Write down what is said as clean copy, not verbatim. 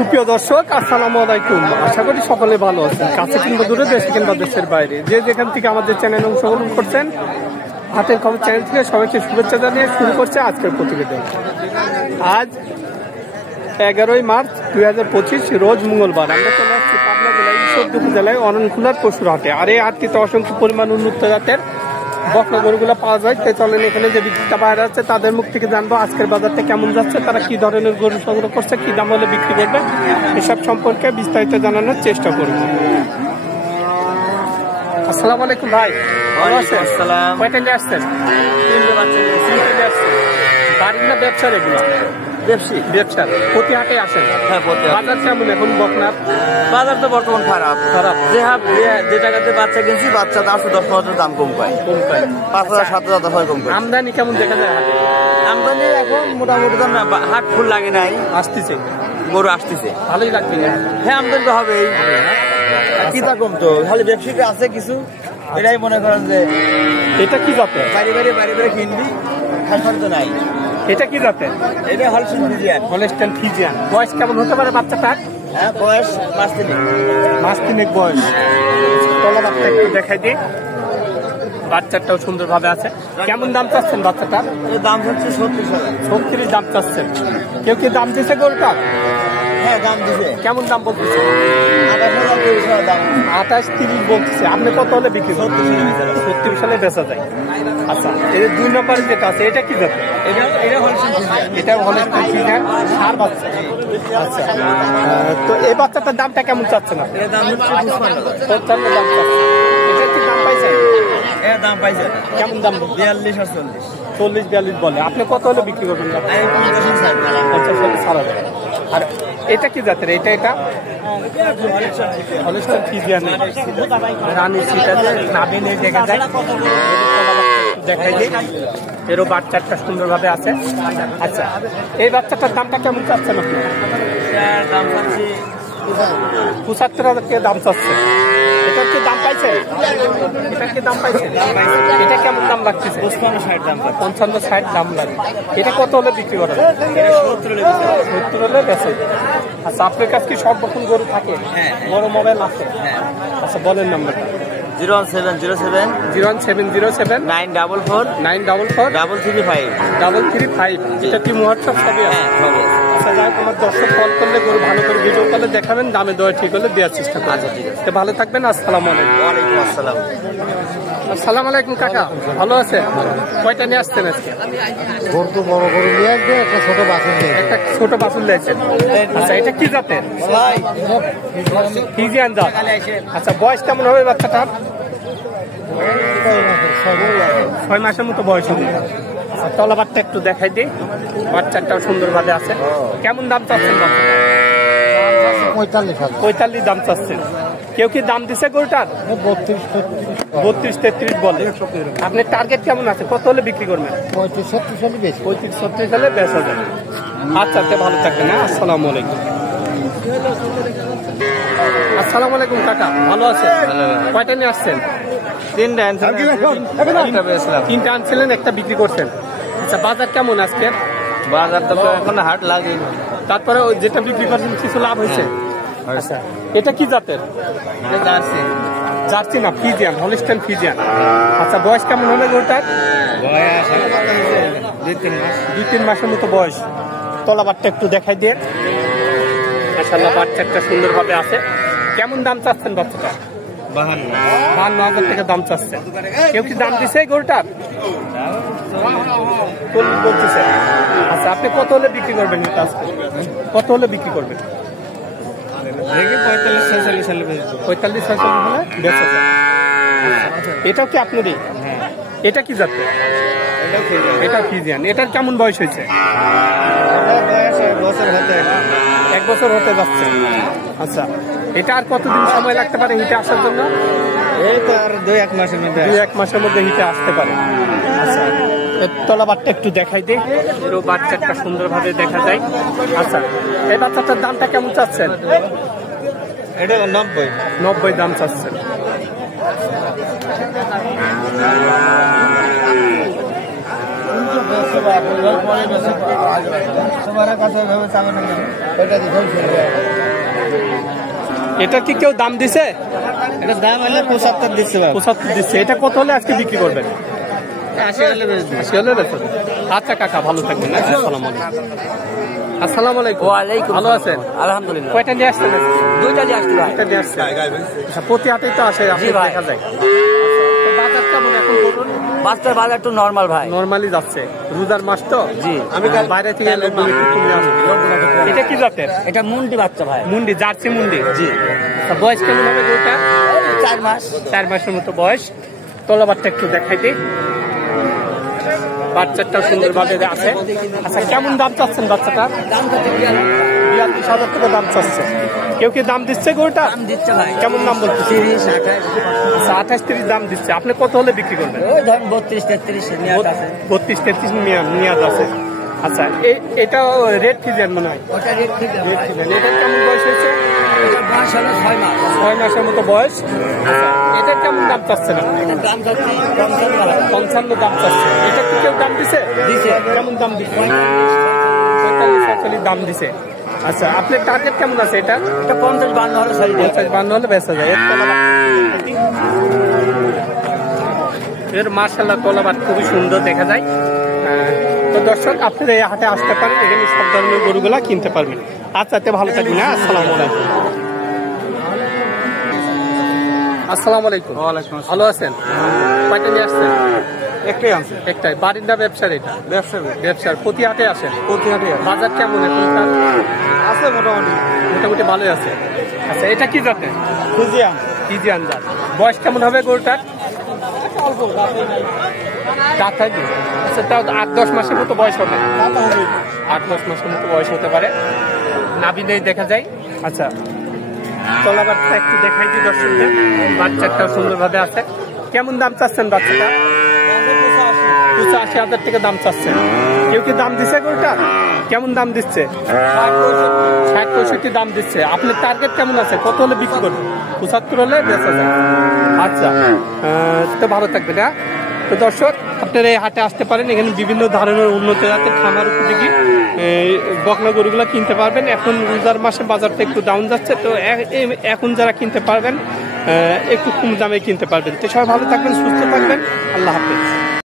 সুপ্রিয় দর্শক, আসসালামু আলাইকুম। আশা করি সকলে ভালো আছেন। কাছে কিংবা দূরে, দেশে কিংবা দেশের বাইরে, যে যেখান থেকে আমাদের চ্যানেলে অংশগ্রহণ করছেন, হাতের খবর চ্যানেল থেকে সবাইকে শুভেচ্ছা জানিয়ে শুরু করছে আজকের প্রতিবেদন। আজ 11ই মার্চ 2025, রোজ মঙ্গলবার। আমরা চলে আসছি পাবনা জেলায় ঈশ্বরদী উপজেলায় অরণখোলার পশুর হাটে। আর এই হাটটিতে অসংখ্য পরিমাণ উন্নত জাতের বকনা গরুগুলো পাওয়া যায়। তাই চলেন এখানে যে বিক্রেতা বাইরে আছে তাদের মুখ থেকে জানবো আজকের বাজারটা কেমন যাচ্ছে, তারা কি ধরনের গরু সংগ্রহ করছে, কি দাম হলে বিক্রি করবে, এসব সম্পর্কে বিস্তারিত জানানোর চেষ্টা করব। আসসালামু আলাইকুম ভাই, ভালো আছেন? কয়টা নিয়ে আসছেন? বাড়ির না ব্যবসার? এগুলো ব্যবসার। প্রতি হাটে আসেন? হ্যাঁ, বাজার কেমন এখন বকনার? বাজার তো বর্তমান খারাপ। যে টাকাতে বাচ্চা কিনছি, বাচ্চা 8-10 দাম কম পায়, 5,000-7,000 কম পায়। আমদানি কেমন দেখা যায় হাটে? আমদানি এখন মোটামুটি হাট ফুল লাগে নাই, আসতেছে, গরু আসতেছে, ভালোই লাগবে। হ্যাঁ, আমদানি তো হবেই। কিতা কম তো, খালি ব্যবসায়িক আছে কিছু, এটাই মনে করেন যে এটা কি জাতের? বাড়ি বাড়ি কিনবি, খাসমান তো নাই। এটা কি জাতের? এটা হলস্টাইন ফ্রিজিয়ান। বয়স কেমন হতে পারে বাচ্চাটার? হ্যাঁ, বয়স মাস তিনেক বয়স। তলাবারটা একটু দেখাই দিই, বাচ্চাটাও সুন্দর ভাবে আছে। কেমন দাম চাচ্ছেন বাচ্চাটার? দাম হচ্ছে 36 দাম চাচ্ছেন। কেউ কি দাম দিচ্ছে গরুটার? হ্যাঁ, দাম দিছে। কেমন দাম বলতেছে? 28-30 বলতেছে। আপনি কত হলে বিক্রি করবেন? 36 সালে বেচা যায়। আচ্ছা, এই 2 নম্বরে যেটা আছে এটা কি জাতের? এটা হলস্টাইন ফ্রিজিয়ান আর বাচ্চা। আচ্ছা, তো এই বাচ্চাটার দামটা কেমন চাচ্ছে না? দাম হচ্ছে 55 দাম চাচ্ছে। এটা কি দাম পাইছে? দাম পাইছে। কেমন দাম? 42 আর 40। 40-42 বলে। আপনি কত হলে বিক্রি করবেন? 50 ছাড়া যাবে। আর এটা কি জাতের? এটা হলস্টাইন ফ্রিজিয়ান রানী সিটাতে নাবিনে দেখা যায়। দেখাই দিই, এরও বাচ্চাটা সুন্দরভাবে আছে। আচ্ছা, এই বাচ্চাটার দামটা কেমন চাচ্ছেন আপনি? দাম পাচ্ছি 75,000 টাকা দাম চাচ্ছে। এটার কি দাম পাইছে? এটার কি দাম পাইছে? এটা কেমন দাম লাগতেছে? 55-60 দাম। 55-60 দাম লাগে। এটা কত হলে বিক্রি করেন? 70 হলে বেচে। আচ্ছা, আপনার কাছে কি সব রকম গরু থাকে? বড় মোবাইল আছে? আচ্ছা, বলেন নাম্বারটা। 01707 01707 944 944 335। এটা কি মুহূর্তে সবই আছে? আচ্ছা, যাই তোমার দর্শক কল করলে গরু ভালো করে ভিডিও কলে দেখাবেন, দামে দেওয়া ঠিক হলে দেওয়ার চেষ্টা করবেন। আচ্ছা, ঠিক আছে। তো ভালো থাকবেন। আসসালামু আলাইকুম। ওয়ালাইকুম আসসালাম। আসসালামু আলাইকুম কাকা, ভালো আছে? কয়টা নিয়ে আসছেন আজকে? গরু বড় গরু নিয়ে আসবে, একটা ছোট বাছুর নিয়ে একটা ছোট বাছুর নিয়েছেন। আচ্ছা, এটা কি জাতের? ফ্রিজিয়ান জাত। আচ্ছা, বয়স কেমন হবে বাচ্চাটার? 6 মাসের মতো বয়স হবে। তলাবারটা একটু দেখাই দিই, বাচ্চাটাও সুন্দরভাবে আছে। কেমন দাম চাচ্ছেন বাচ্চাটা? 45 দাম চাচ্ছেন। কেউ কি দাম দিছে গরুটার? 32-33 বলে। আপনার টার্গেট কেমন আছে? কত হলে বিক্রি করবেন? 35-36 সালে বেচা যায়। আচ্ছা, ভালো থাকবেন। হ্যাঁ, আসসালামু আলাইকুম। আসসালামু আলাইকুম কাকা, ভালো আছে? কয়টা নিয়ে আসছেন? 3টা আনছিলেন, একটা বিক্রি করছেন। আচ্ছা, বাজার কেমন আজকে? বাজার তো এখন হাট লাগে। তারপরে যেটা বিক্রি করছেন কিছু লাভ হয়েছে? আচ্ছা, এটা কি জাতের? জার্সি না ফ্রিজিয়ান, হলস্টাইন ফ্রিজিয়ান। আচ্ছা, বয়স কেমন হবে গরুটার? 2-3 মাসের মতো বয়স। তলাবারটা একটু দেখাই দিয়ে। মাশাআল্লাহ, বাচ্চাটা সুন্দরভাবে আছে। কেমন দাম চাচ্ছেন বাচ্চাটা? 52,000 টাকা দাম চাচ্ছেন। কেউ কি দাম দিছে গরুটার? 40 বলতেছে। আচ্ছা, আপনি কত হলে বিক্রি করবেন? কত হলে বিক্রি করবেন? 45-46 সালে 45-46 হলে বেচা যায়। এটাও কি আপনারই? এটা কি জাতের? এটা ফ্রিজিয়ান। এটার কেমন বয়স হয়েছে? 1 বছর হতে যাচ্ছে। আচ্ছা, এটা আর কতদিন সময় লাগতে পারে হিটে আসার জন্য? এই তো আর 2-1 মাসের মধ্যে 2-1 মাসের মধ্যে হিটে আসতে পারে। আচ্ছা, তলাবারটা একটু দেখাই দিই, এরও বাচ্চাটা সুন্দরভাবে দেখা যায়। আচ্ছা, এই বাচ্চাটার দামটা কেমন চাচ্ছেন? এটা 90 দাম চাচ্ছেন। এটা কি কেউ দাম দিছে? এটা দাম হলে 75 দিচ্ছে। 75 দিচ্ছে। এটা কত হলে আজকে বিক্রি করবেন? 80 হলে বেচবো। 80 হলে বেচবেন। আচ্ছা কাকা, ভালো থাকবেন। আসসালামু আলাইকুম। আসসালামু আলাইকুম। ওয়ালাইকুম ভালো আছেন? আলহামদুলিল্লাহ। কয়টা নিয়ে আসছেন? দুইটা নিয়ে আসছি ভাই। দুইটা নিয়ে আসছেন। আচ্ছা, প্রতি হাটেই তো আসে, আপনি ভাই। দেখা যায়। তো বাজার কেমন এখন বলুন? বাচ্চার বাজার একটু নর্মাল ভাই। নরমালি যাচ্ছে, রোজার মাস তো। জি। আমি বাইরে থেকে লোকগুলো একটু কিনে আসছি। এটা কি জাতের? এটা মুন্ডি বাচ্চা ভাই। মুন্ডি, জার্সি মুন্ডি। জি। আচ্ছা, বয়স কেমন হবে গরুটা? 4 মাস। 4 মাসের মতো বয়স। তলাবারটা একটু দেখাই দিই। বাচ্চাটা সুন্দরভাবে আছে। আচ্ছা, কেমন দাম চাচ্ছেন বাচ্চাটা? দাম কত? 42,000 টাকা দাম চাচ্ছে। কেউ কি দাম দিচ্ছে গরুটা? দাম দিচ্ছে ভাই। কেমন দাম বলতেছে? 30, 28। আচ্ছা, 28-30 দাম দিচ্ছে। আপনি কত হলে বিক্রি করবেন? ওই ধরেন 32, 33 নিয়ে আছে। 32-33 নিয়াজ আছে। আচ্ছা, এটা রেড ফিজিয়ান মনে হয়। ওটা রেট ঠিক আছে। এটার কেমন বয়স হয়েছে? এটা বয়স হলো 6 মাস। 6 মাসের মতো বয়স। আচ্ছা, এটার কেমন দাম চাচ্ছেন আপনি? এটা দাম যাচ্ছে 55। 55 দাম চাচ্ছে। এটা কি কেউ দাম দিছে? দিছে। কেমন দাম দিছে? 45-46 দাম দিছে। আচ্ছা, আপনার টার্গেট কেমন আছে এটা? এটা 50-52 হলে ছাড়ি দেয়। 50-52 হলে বেচা যায়। এর মার্শাল্লাহ তলাবাট খুবই সুন্দর দেখা যায়। তো দর্শক, আপনারা এই হাটে আসতে পারেন, এখানে সব ধরনের গরুগুলা কিনতে পারবেন। আচ্ছা, ভালো থাকবেন। হ্যাঁ, আসসালামু আলাইকুম। আসসালামু আলাইকুম। ভালো আছেন? কয়টা নিয়ে আসছেন? একটাই আছে। একটাই। বাড়ির না ব্যবসার? এটা ব্যবসার। প্রতি হাটে আসেন? প্রতি হাটে বাজার কেমন এখনকার? আছে মোটামুটি। মোটামুটি ভালোই আছে। আচ্ছা, এটা কি জাতের? ফিজিয়াম। ফিজিয়ান জাত। বয়স কেমন হবে গরুটার? অল্প দাঁত থাকবে। আচ্ছা, তাও 8-10 মাসের মতো বয়স হবে। 8-10 মাসের মতো বয়স হতে পারে। নাভিনেই দেখা যায়। আচ্ছা, তলাবারটা একটু দেখাই দিই দর্শকদের। বাচ্চাটাও সুন্দরভাবে আছে। কেমন দাম চাচ্ছেন বাচ্চাটা? 85,000 টাকা দাম চাচ্ছেন। কেউ কি দাম দিচ্ছে গরুটা? কেমন দাম দিচ্ছে? 60-65 দাম দিচ্ছে। আপনার টার্গেট কেমন আছে? কত হলে বিক্রি করবেন? 75 হলে বেচা যায়। আচ্ছা, তো ভালো থাকবেন। হ্যাঁ, তো দর্শক, আপনারা এই হাটে আসতে পারেন। এখানে বিভিন্ন ধরনের উন্নত জাতের খামার উপযোগী বকনা গরুগুলো কিনতে পারবেন। এখন রোজার মাসে বাজারটা একটু ডাউন যাচ্ছে, তো এখন যারা কিনতে পারবেন একটু কম দামে কিনতে পারবেন। তো সবাই ভালো থাকবেন, সুস্থ থাকবেন। আল্লাহ হাফেজ।